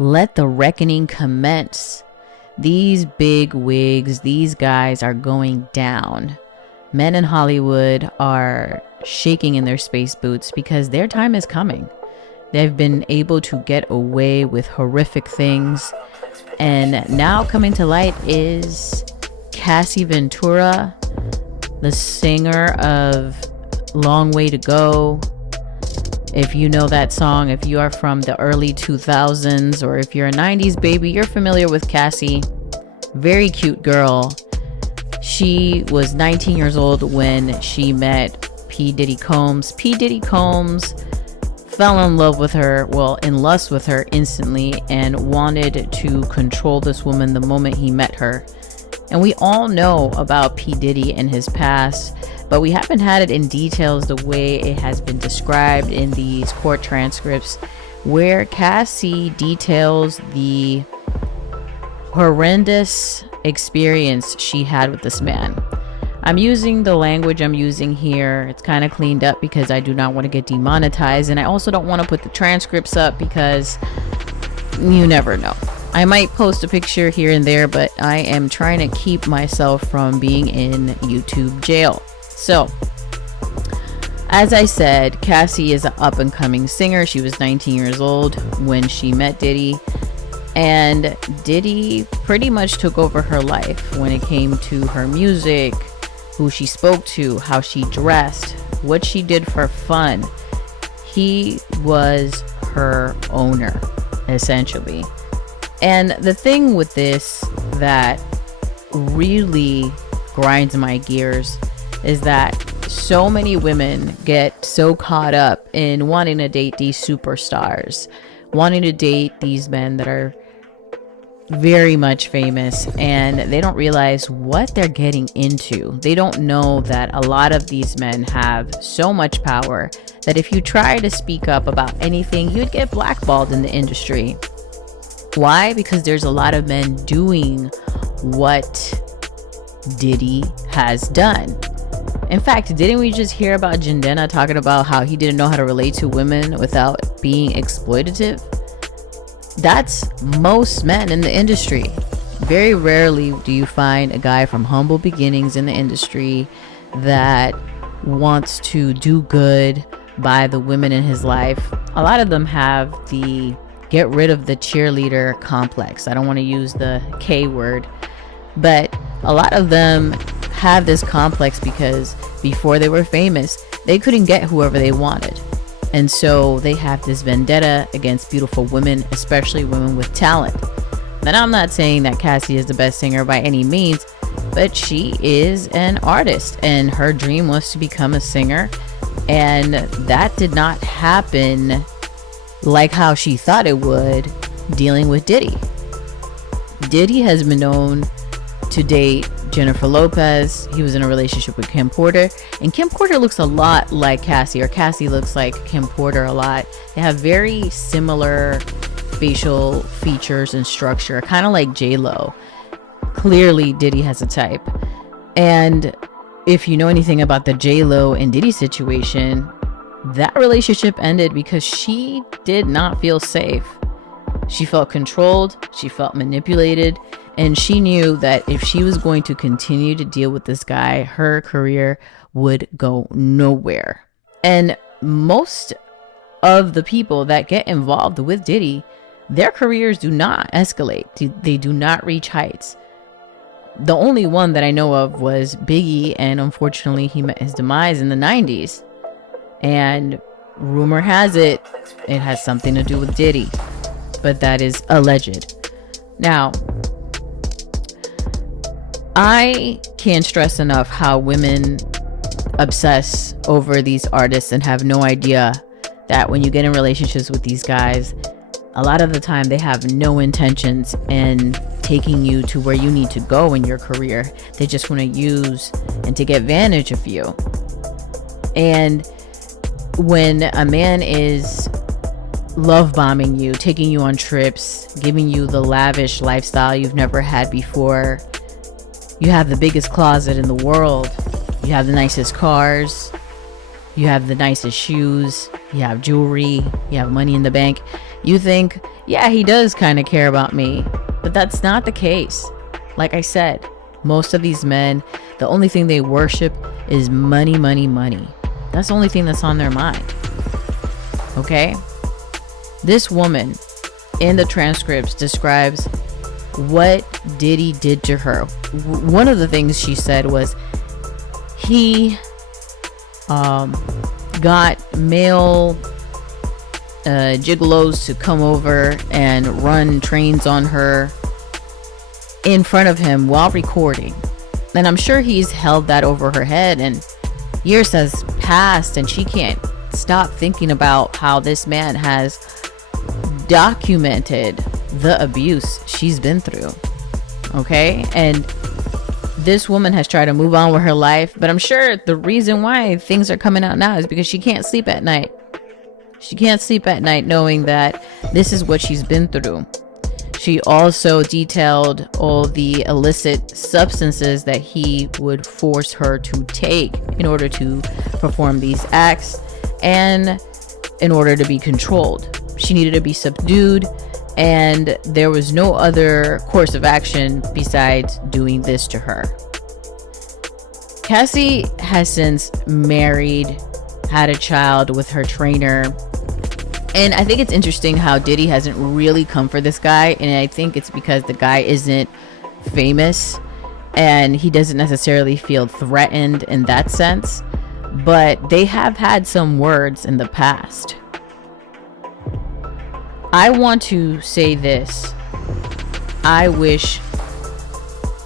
Let the reckoning commence. These big wigs, these guys are going down. Men in Hollywood are shaking in their space boots because their time is coming. They've been able to get away with horrific things. And now coming to light is Cassie Ventura, the singer of Long Way to Go. If you know that song, if you are from the early 2000s, or if you're a 90s baby, you're familiar with Cassie. Very cute girl. She was 19 years old when she met P.diddy Combs. P.diddy Combs fell in love with her, well, in lust with her instantly, and wanted to control this woman the moment he met her. And we all know about P. Diddy and his past, but we haven't had it in details the way it has been described in these court transcripts, where Cassie details the horrendous experience she had with this man. I'm using the language I'm using here. It's kind of cleaned up because I do not want to get demonetized, and I also don't want to put the transcripts up because you never know. I might post a picture here and there, but I am trying to keep myself from being in YouTube jail. So, as I said, Cassie is an up-and-coming singer. She was 19 years old when she met Diddy, and Diddy pretty much took over her life when it came to her music, who she spoke to, how she dressed, what she did for fun. He was her owner, essentially. And the thing with this that really grinds my gears is that so many women get so caught up in wanting to date these superstars, wanting to date these men that are very much famous, and they don't realize what they're getting into. They don't know that a lot of these men have so much power that if you try to speak up about anything, you'd get blackballed in the industry. Why? Because there's a lot of men doing what Diddy has done. In fact, didn't we just hear about Jindena talking about how he didn't know how to relate to women without being exploitative? That's most men in the industry. Very rarely do you find a guy from humble beginnings in the industry that wants to do good by the women in his life. A lot of them have the get rid of the cheerleader complex. I don't want to use the K word, but a lot of them have this complex because before they were famous, they couldn't get whoever they wanted. And so they have this vendetta against beautiful women, especially women with talent. And I'm not saying that Cassie is the best singer by any means, but she is an artist and her dream was to become a singer. And that did not happen like how she thought it would dealing with Diddy. Diddy has been known to date Jennifer Lopez. He was in a relationship with Kim Porter, and Kim Porter looks a lot like Cassie, or Cassie looks like Kim Porter a lot. They have very similar facial features and structure, kind of like J-Lo. Clearly Diddy has a type. And if you know anything about the J-Lo and Diddy situation, that relationship ended because she did not feel safe. She felt controlled, she felt manipulated, and she knew that if she was going to continue to deal with this guy, her career would go nowhere. And most of the people that get involved with Diddy, their careers do not escalate. They do not reach heights. The only one that I know of was Biggie, and unfortunately he met his demise in the 90s. And rumor has it, it has something to do with Diddy, but that is alleged. Now, I can't stress enough how women obsess over these artists and have no idea that when you get in relationships with these guys, a lot of the time they have no intentions in taking you to where you need to go in your career. They just want to use and take advantage of you. And when a man is love bombing you, taking you on trips, giving you the lavish lifestyle you've never had before, you have the biggest closet in the world, you have the nicest cars, you have the nicest shoes, you have jewelry, you have money in the bank, You think, yeah, he does kind of care about me, but that's not the case. Like I said, most of these men, the only thing they worship is money, money, money. That's the only thing that's on their mind. Okay? This woman in the transcripts describes what Diddy did to her. One of the things she said was he got male gigolos to come over and run trains on her in front of him while recording. And I'm sure he's held that over her head, and years has passed and she can't stop thinking about how this man has documented the abuse she's been through. Okay? And this woman has tried to move on with her life, but I'm sure the reason why things are coming out now is because she can't sleep at night. She can't sleep at night knowing that this is what she's been through. She also detailed all the illicit substances that he would force her to take in order to perform these acts and in order to be controlled. She needed to be subdued, and there was no other course of action besides doing this to her. Cassie has since married, had a child with her trainer. And I think it's interesting how Diddy hasn't really come for this guy. And I think it's because the guy isn't famous and he doesn't necessarily feel threatened in that sense. But they have had some words in the past. I want to say this. I wish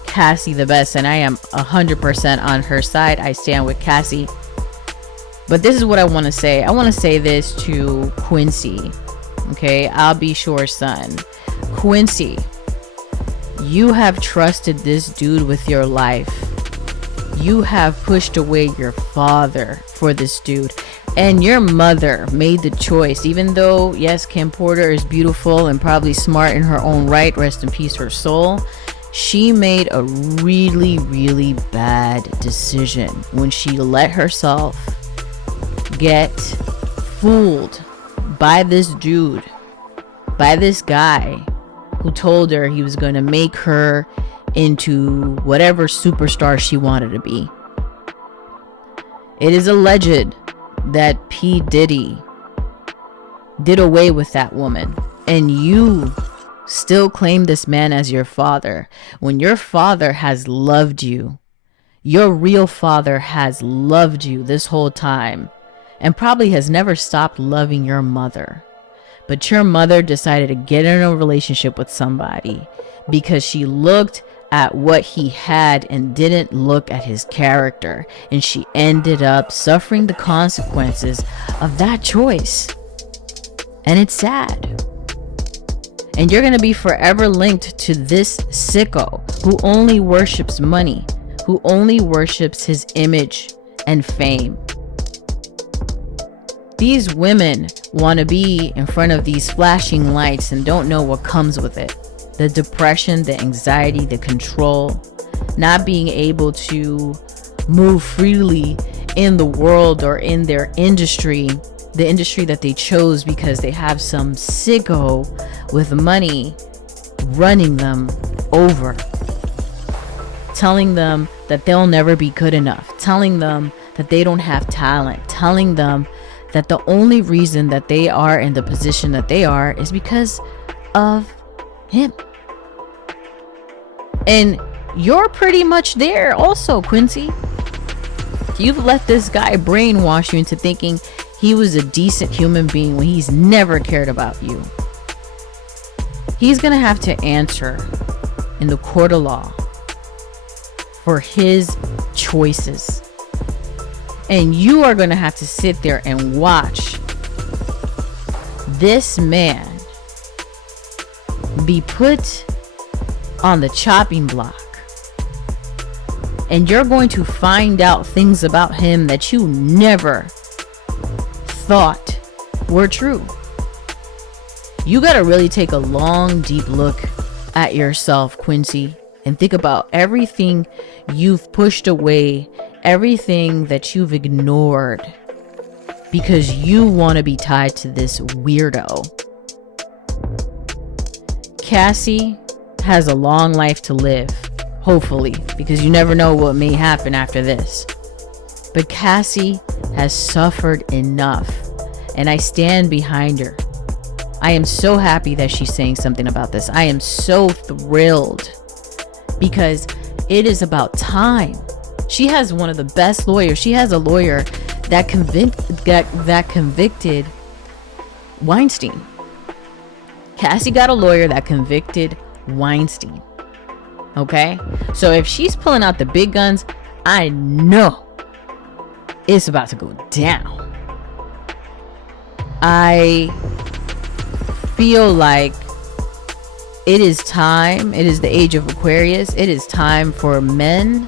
Cassie the best, and I am 100% on her side. I stand with Cassie. But this is what I want to say. I want to say this to Quincy. Okay, I'll be sure, son. Quincy, you have trusted this dude with your life. You have pushed away your father for this dude. And your mother made the choice. Even though, yes, Kim Porter is beautiful and probably smart in her own right, rest in peace her soul, she made a really, really bad decision when she let herself get fooled by this dude, by this guy who told her he was going to make her into whatever superstar she wanted to be. It is alleged that P.diddy did away with that woman, and you still claim this man as your father when your father has loved you. Your real father has loved you this whole time and probably has never stopped loving your mother. But your mother decided to get in a relationship with somebody because she looked at what he had and didn't look at his character, and she ended up suffering the consequences of that choice. And it's sad. And you're going to be forever linked to this sicko who only worships money, who only worships his image and fame. These women want to be in front of these flashing lights and don't know what comes with it. The depression, the anxiety, the control, not being able to move freely in the world or in their industry, the industry that they chose because they have some sicko with money running them over, telling them that they'll never be good enough, telling them that they don't have talent, telling them that the only reason that they are in the position that they are is because of him. And you're pretty much there also, Quincy. You've let this guy brainwash you into thinking he was a decent human being when he's never cared about you. He's gonna have to answer in the court of law for his choices. And you are gonna have to sit there and watch this man be put on the chopping block. And you're going to find out things about him that you never thought were true. You got to really take a long, deep look at yourself, Quincy, and think about everything you've pushed away, everything that you've ignored because you want to be tied to this weirdo. Cassie has a long life to live, hopefully, because you never know what may happen after this. But Cassie has suffered enough, and I stand behind her. I am so happy that she's saying something about this. I am so thrilled because it is about time. She has one of the best lawyers. She has a lawyer that convicted Weinstein. Cassie got a lawyer that convicted Weinstein. Okay? So if she's pulling out the big guns, I know it's about to go down. I feel like it is time. It is the age of Aquarius. It is time for men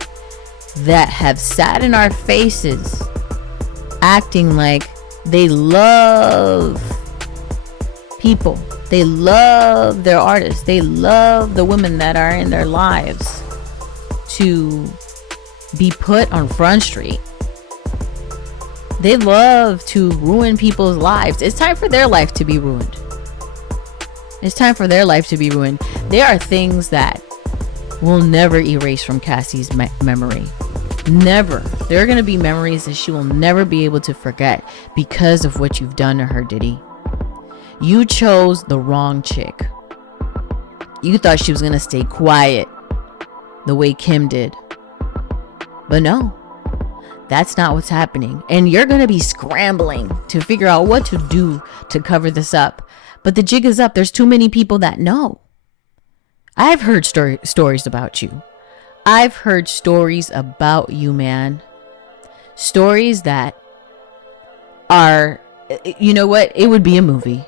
that have sat in our faces acting like they love people. They love their artists. They love the women that are in their lives to be put on Front Street. They love to ruin people's lives. It's time for their life to be ruined. It's time for their life to be ruined. There are things that will never erase from Cassie's memory. Never. There are going to be memories that she will never be able to forget because of what you've done to her, Diddy. You chose the wrong chick. You thought she was going to stay quiet the way Kim did. But no, that's not what's happening. And you're going to be scrambling to figure out what to do to cover this up. But the jig is up. There's too many people that know. I've heard stories about you. I've heard stories about you, man. Stories that are, you know what? It would be a movie.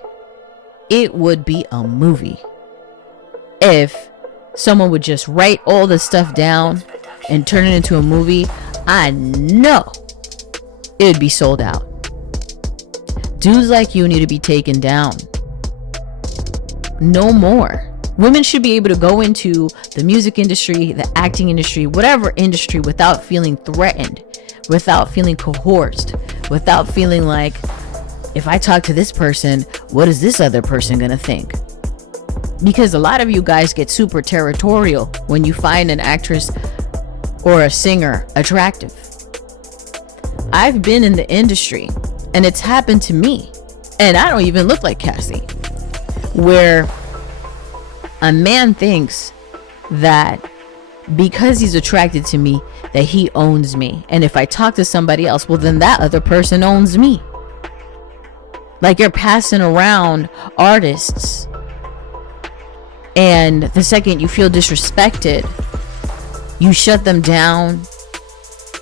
It would be a movie if someone would just write all the stuff down and turn it into a movie. I know it would be sold out. Dudes like you need to be taken down. No more. Women should be able to go into the music industry, the acting industry, whatever industry, without feeling threatened, without feeling coerced, without feeling like, if I talk to this person, what is this other person gonna think? Because a lot of you guys get super territorial when you find an actress or a singer attractive. I've been in the industry and it's happened to me, and I don't even look like Cassie, where a man thinks that because he's attracted to me that he owns me, and if I talk to somebody else, well, then that other person owns me. Like, you're passing around artists, and the second you feel disrespected, you shut them down,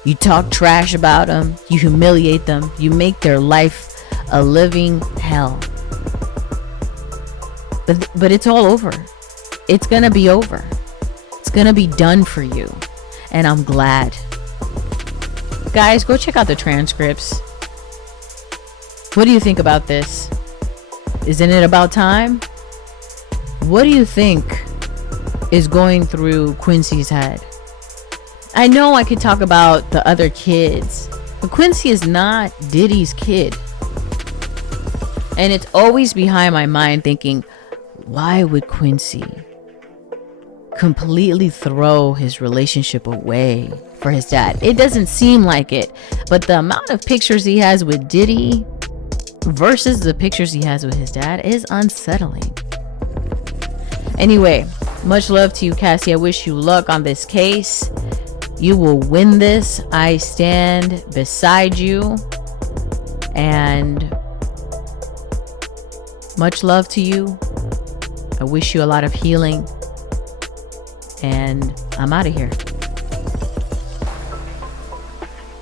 you talk trash about them, you humiliate them, you make their life a living hell. But it's all over. It's gonna be over. It's gonna be done for you. And I'm glad. Guys, go check out the transcripts. What do you think about this? Isn't it about time? What do you think is going through Quincy's head? I know I could talk about the other kids, but Quincy is not Diddy's kid. And it's always behind my mind thinking, why would Quincy completely throw his relationship away for his dad? It doesn't seem like it, but the amount of pictures he has with Diddy versus the pictures he has with his dad is unsettling. Anyway, much love to you, Cassie. I wish you luck on this case. You will win this. I stand beside you. And much love to you. I wish you a lot of healing. And I'm out of here.